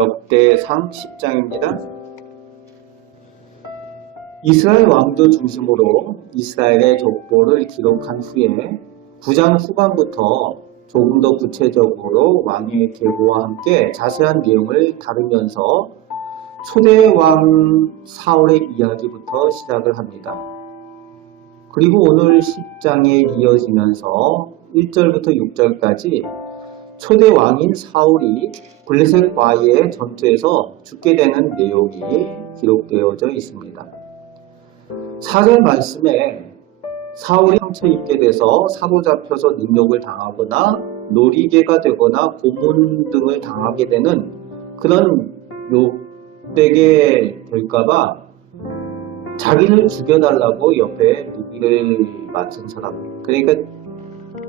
역대상 10장입니다. 이스라엘 왕조 중심으로 이스라엘의 족보를 기록한 후에 9장 후반부터 조금 더 구체적으로 왕의 계보와 함께 자세한 내용을 다루면서 초대 왕 사울의 이야기부터 시작을 합니다. 그리고 오늘 10장에 이어지면서 1절부터 6절까지 초대 왕인 사울이 블레셋 과의 전투에서 죽게 되는 내용이 기록되어져 있습니다. 4절 말씀에 사울이 상처 입게 돼서 사로잡혀서 능욕을 당하거나 놀이개가 되거나 고문 등을 당하게 되는 그런 욕되게 될까봐 자기를 죽여달라고 옆에 무기를 맡은 사람, 그러니까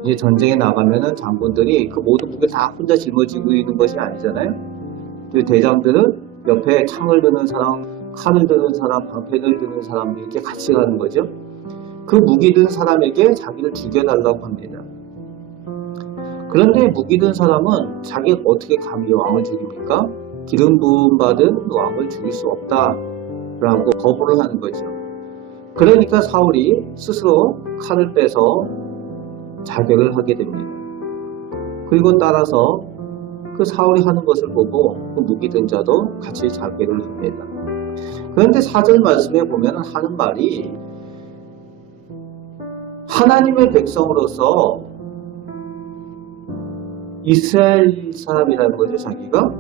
이제 전쟁에 나가면은 장군들이 그 모든 무기를 다 혼자 짊어지고 있는 것이 아니잖아요. 대장들은 옆에 창을 드는 사람, 칼을 드는 사람, 방패를 드는 사람 이렇게 같이 가는 거죠. 그 무기 든 사람에게 자기를 죽여달라고 합니다. 그런데 무기 든 사람은 자기가 어떻게 감히 왕을 죽입니까? 기름 부음 받은 왕을 죽일 수 없다라고 거부를 하는 거죠. 그러니까 사울이 스스로 칼을 빼서 자결을 하게 됩니다. 그리고 따라서 그 사울이 하는 것을 보고 그 무기 든 자도 같이 자결을 합니다. 그런데 4절 말씀에 보면 하는 말이 하나님의 백성으로서 이스라엘 사람이라는 거죠. 자기가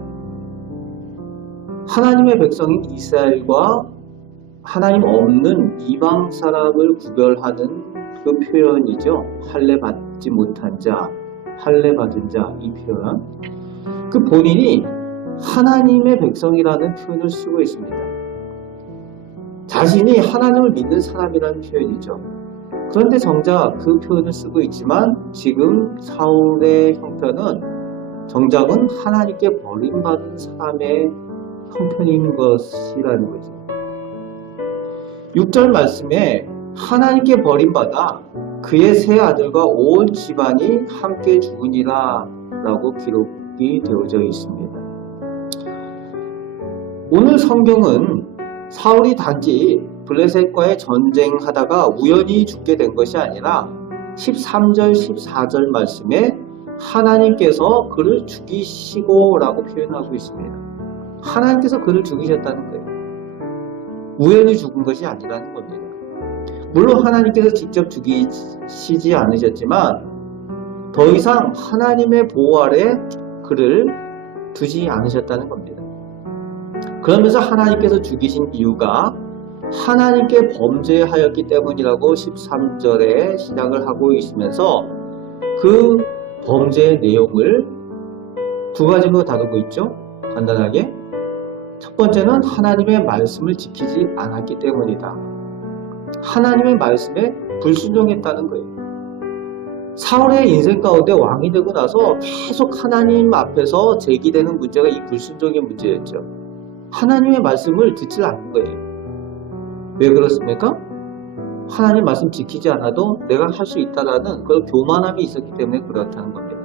하나님의 백성인 이스라엘과 하나님 없는 이방 사람을 구별하는 그 표현이죠. 할례 받지 못한 자, 할례 받은 자, 이 표현. 그 본인이 하나님의 백성이라는 표현을 쓰고 있습니다. 자신이 하나님을 믿는 사람이라는 표현이죠. 그런데 정작 그 표현을 쓰고 있지만 지금 사울의 형편은 정작은 하나님께 버림받은 사람의 형편인 것이라는 거죠. 6절 말씀에 하나님께 버림받아 그의 세 아들과 온 집안이 함께 죽으니라 라고 기록이 되어져 있습니다. 오늘 성경은 사울이 단지 블레셋과의 전쟁하다가 우연히 죽게 된 것이 아니라 13절, 14절 말씀에 하나님께서 그를 죽이시고 라고 표현하고 있습니다. 하나님께서 그를 죽이셨다는 거예요. 우연히 죽은 것이 아니라는 겁니다. 물론 하나님께서 직접 죽이시지 않으셨지만 더 이상 하나님의 보호 아래 그를 두지 않으셨다는 겁니다. 그러면서 하나님께서 죽이신 이유가 하나님께 범죄하였기 때문이라고 13절에 시작을 하고 있으면서 그 범죄의 내용을 두 가지로 다루고 있죠. 간단하게. 첫 번째는 하나님의 말씀을 지키지 않았기 때문이다. 하나님의 말씀에 불순종했다는 거예요. 사울의 인생 가운데 왕이 되고 나서 계속 하나님 앞에서 제기되는 문제가 이 불순종의 문제였죠. 하나님의 말씀을 듣지 않는 거예요. 왜 그렇습니까? 하나님 말씀 지키지 않아도 내가 할 수 있다라는 그런 교만함이 있었기 때문에 그렇다는 겁니다.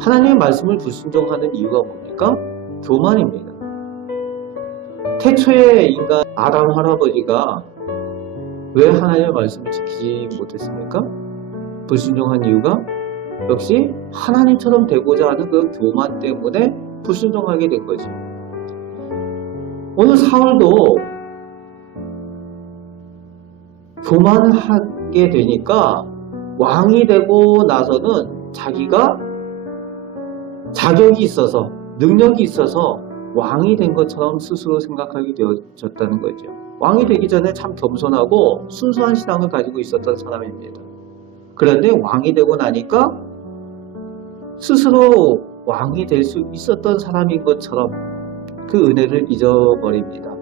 하나님의 말씀을 불순종하는 이유가 뭡니까? 교만입니다. 태초의 인간 아담 할아버지가 왜 하나님의 말씀을 지키지 못했습니까? 불순종한 이유가 역시 하나님처럼 되고자 하는 그 교만 때문에 불순종하게 된 거죠. 오늘 사울도 교만하게 되니까 왕이 되고 나서는 자기가 자격이 있어서 능력이 있어서 왕이 된 것처럼 스스로 생각하게 되어졌다는 거죠. 왕이 되기 전에 참 겸손하고 순수한 신앙을 가지고 있었던 사람입니다. 그런데 왕이 되고 나니까 스스로 왕이 될 수 있었던 사람인 것처럼 그 은혜를 잊어버립니다.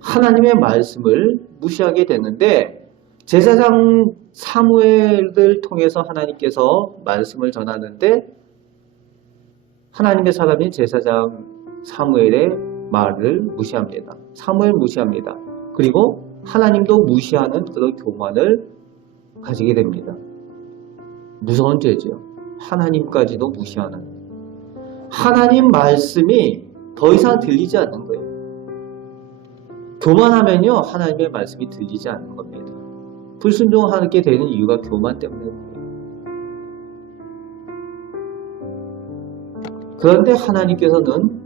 하나님의 말씀을 무시하게 되는데 제사장 사무엘을 통해서 하나님께서 말씀을 전하는데 하나님의 사람인 제사장 사무엘의 말을 무시합니다. 사무엘 무시합니다. 그리고 하나님도 무시하는 그런 교만을 가지게 됩니다. 무서운 죄죠. 하나님까지도 무시하는. 하나님 말씀이 더 이상 들리지 않는 거예요. 교만하면요, 하나님의 말씀이 들리지 않는 겁니다. 불순종하게 되는 이유가 교만 때문에. 그런데 하나님께서는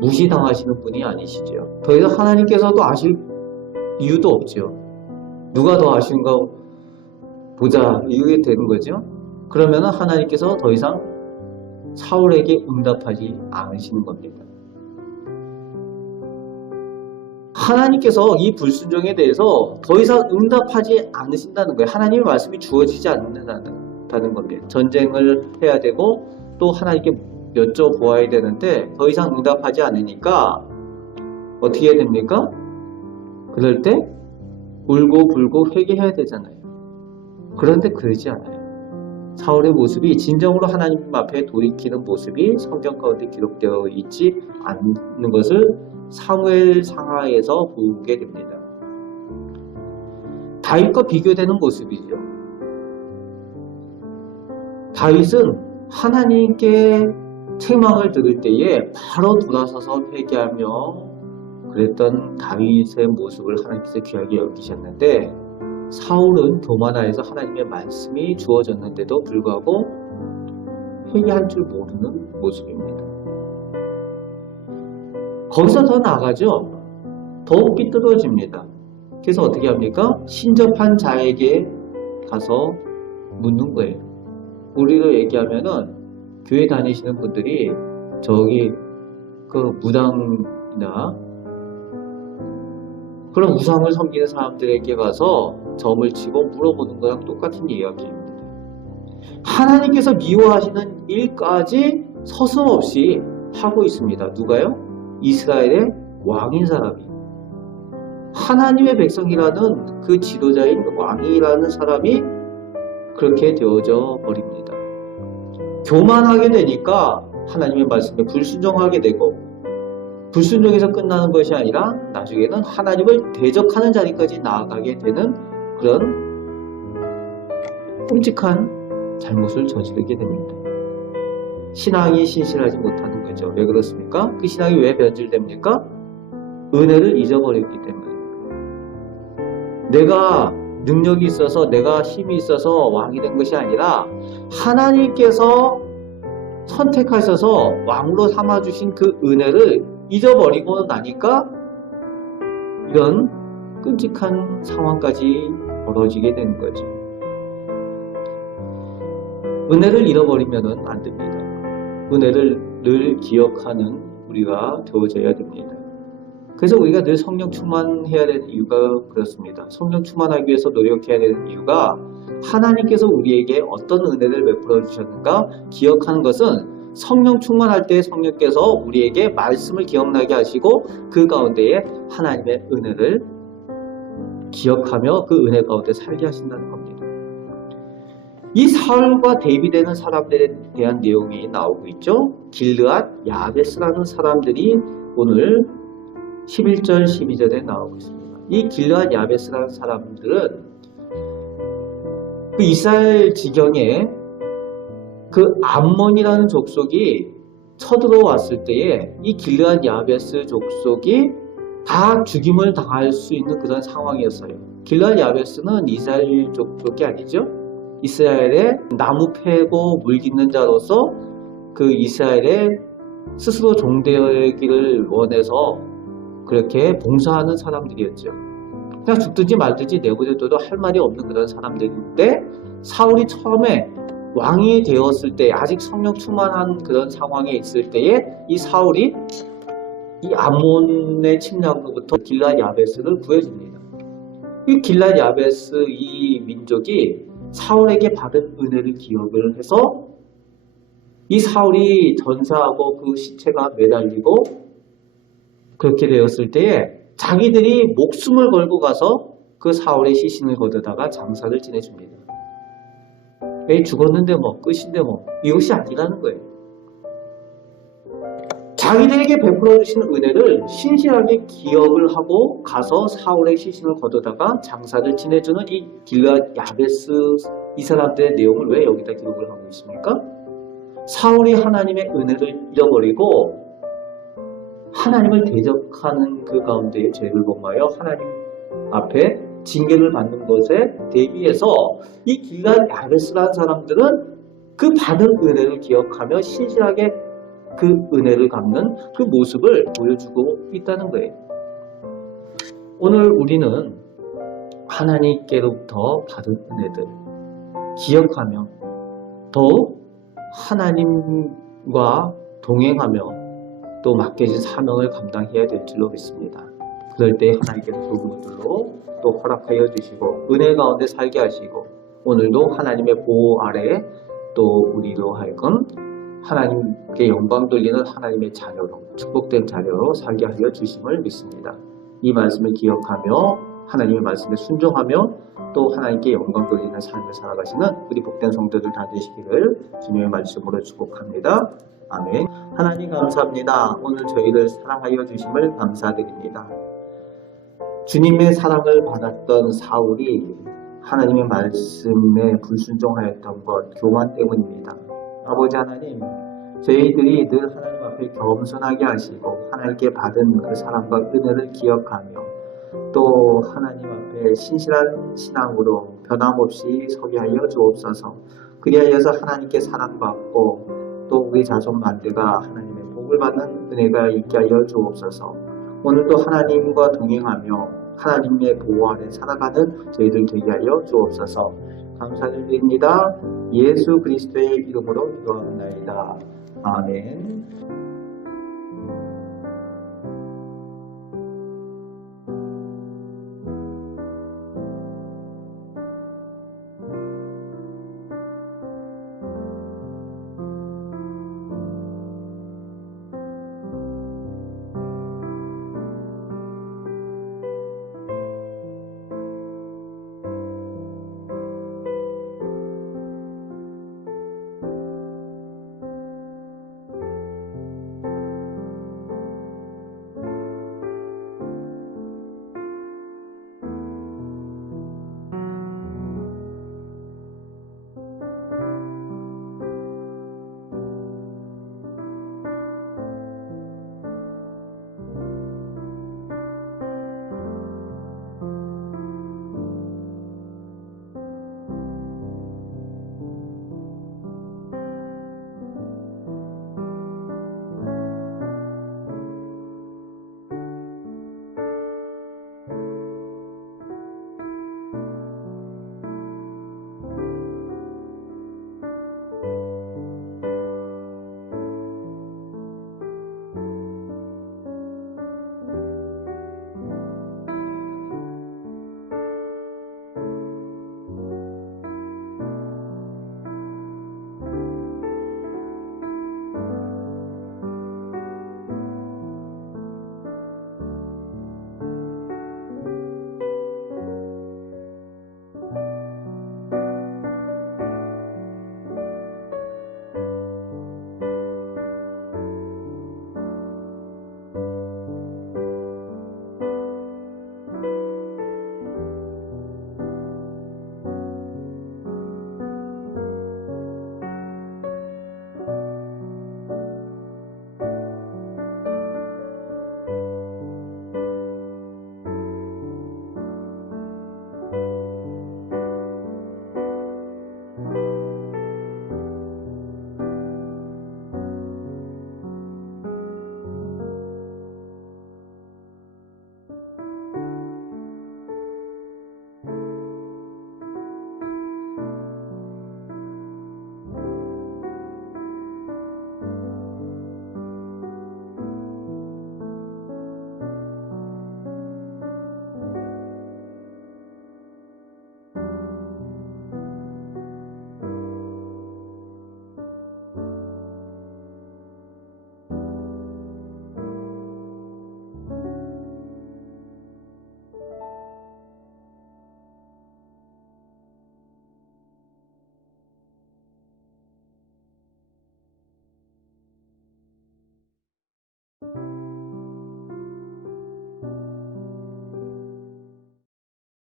무시당하시는 분이 아니시죠. 더 이상 하나님께서도 아실 이유도 없죠. 누가 더 아쉬운가 보자, 이게 되는 거죠. 그러면 하나님께서 더 이상 사울에게 응답하지 않으시는 겁니다. 하나님께서 이 불순종에 대해서 더 이상 응답하지 않으신다는 거예요. 하나님의 말씀이 주어지지 않는다는 겁니다. 전쟁을 해야 되고 또 하나님께 여쭤보아야 되는데 더 이상 응답하지 않으니까 어떻게 해야 됩니까? 그럴 때 울고불고 회개해야 되잖아요. 그런데 그러지 않아요. 사울의 모습이 진정으로 하나님 앞에 돌이키는 모습이 성경 가운데 기록되어 있지 않는 것을 사무엘 상하에서 보게 됩니다. 다윗과 비교되는 모습이죠. 다윗은 하나님께 책망을 들을 때에 바로 돌아서서 회개하며 그랬던 다윗의 모습을 하나님께서 귀하게 여기셨는데, 사울은 교만하여서 하나님의 말씀이 주어졌는데도 불구하고 회개할 줄 모르는 모습입니다. 거기서 더 나아가죠. 더욱 삐뚤어집니다. 그래서 어떻게 합니까? 신접한 자에게 가서 묻는 거예요. 우리로 얘기하면은 교회 다니시는 분들이 저기 그 무당이나 그런 우상을 섬기는 사람들에게 가서 점을 치고 물어보는 거랑 똑같은 이야기입니다. 하나님께서 미워하시는 일까지 서슴없이 하고 있습니다. 누가요? 이스라엘의 왕인 사람이. 하나님의 백성이라는 그 지도자인 왕이라는 사람이 그렇게 되어져 버립니다. 교만하게 되니까 하나님의 말씀에 불순종하게 되고, 불순종에서 끝나는 것이 아니라 나중에는 하나님을 대적하는 자리까지 나아가게 되는 그런 끔찍한 잘못을 저지르게 됩니다. 신앙이 신실하지 못하는 거죠. 왜 그렇습니까? 그 신앙이 왜 변질됩니까? 은혜를 잊어버렸기 때문입니다. 내가 능력이 있어서, 내가 힘이 있어서 왕이 된 것이 아니라 하나님께서 선택하셔서 왕으로 삼아주신 그 은혜를 잊어버리고 나니까 이런 끔찍한 상황까지 벌어지게 되는 거죠. 은혜를 잃어버리면 안 됩니다. 은혜를 늘 기억하는 우리가 되어져야 됩니다. 그래서 우리가 늘 성령 충만해야 되는 이유가 그렇습니다. 성령 충만하기 위해서 노력해야 되는 이유가 하나님께서 우리에게 어떤 은혜를 베풀어 주셨는가 기억하는 것은, 성령 충만할 때 성령께서 우리에게 말씀을 기억나게 하시고 그 가운데에 하나님의 은혜를 기억하며 그 은혜 가운데 살게 하신다는 겁니다. 이 사울과 대비되는 사람들에 대한 내용이 나오고 있죠. 길르앗 야베스라는 사람들이 오늘 11절 12절에 나오고 있습니다. 이 길르앗 야베스라는 사람들은 그 이스라엘 지경에 그 암몬이라는 족속이 쳐들어왔을 때에 이 길르앗 야베스 족속이 다 죽임을 당할 수 있는 그런 상황이었어요. 길르앗 야베스는 이스라엘 족속이 아니죠. 이스라엘의 나무 패고 물 깃는 자로서 그 이스라엘에 스스로 종되기를 원해서 그렇게 봉사하는 사람들이었죠. 그냥 죽든지 말든지 내버려둬도 할 말이 없는 그런 사람들인데, 사울이 처음에 왕이 되었을 때, 아직 성령 충만한 그런 상황에 있을 때에 이 사울이 이 암몬의 침략으로부터 길르앗 야베스를 구해줍니다. 이 길르앗 야베스 이 민족이 사울에게 받은 은혜를 기억을 해서 이 사울이 전사하고 그 시체가 매달리고 그렇게 되었을 때에 자기들이 목숨을 걸고 가서 그 사울의 시신을 거두다가 장사를 지내줍니다. 에이, 죽었는데 뭐 끝인데 뭐, 이것이 아니라는 거예요. 자기들에게 베풀어 주신 은혜를 신실하게 기억을 하고 가서 사울의 시신을 거두다가 장사를 지내주는 이 길르앗 야베스 이 사람들의 내용을 왜 여기다 기록을 하고 있습니까? 사울이 하나님의 은혜를 잃어버리고 하나님을 대적하는 그 가운데에 죄를 범하여 하나님 앞에 징계를 받는 것에 대비해서 이 길갈 야베스라는 사람들은 그 받은 은혜를 기억하며 신실하게 그 은혜를 갚는 그 모습을 보여주고 있다는 거예요. 오늘 우리는 하나님께로부터 받은 은혜들 기억하며 더욱 하나님과 동행하며 또 맡겨진 사명을 감당해야 될 줄로 믿습니다. 그럴 때 하나님께서 좋은 것들로 또 허락하여 주시고 은혜 가운데 살게 하시고 오늘도 하나님의 보호 아래 또 우리로 하여금 하나님께 영광 돌리는 하나님의 자녀로 축복된 자녀로 살게 하여 주심을 믿습니다. 이 말씀을 기억하며 하나님의 말씀에 순종하며 또 하나님께 영광 돌리는 삶을 살아가시는 우리 복된 성도들 다 되시기를 주님의 말씀으로 축복합니다. 아멘. 하나님 감사합니다. 오늘 저희를 사랑하여 주심을 감사드립니다. 주님의 사랑을 받았던 사울이 하나님의 말씀에 불순종하였던 것 교만 때문입니다. 아버지 하나님, 저희들이 늘 하나님 앞에 겸손하게 하시고 하나님께 받은 그 사랑과 은혜를 기억하며 또 하나님 앞에 신실한 신앙으로 변함없이 서게 하여 주옵소서. 그리하여서 하나님께 사랑받고 또 우리 자손 만대가 하나님의 복을 받는 은혜가 있게 하여 주옵소서. 오늘도 하나님과 동행하며 하나님의 보호 아래 살아가는 저희들 되게 하여 주옵소서. 감사드립니다. 예수 그리스도의 이름으로 기도합니다. 아멘.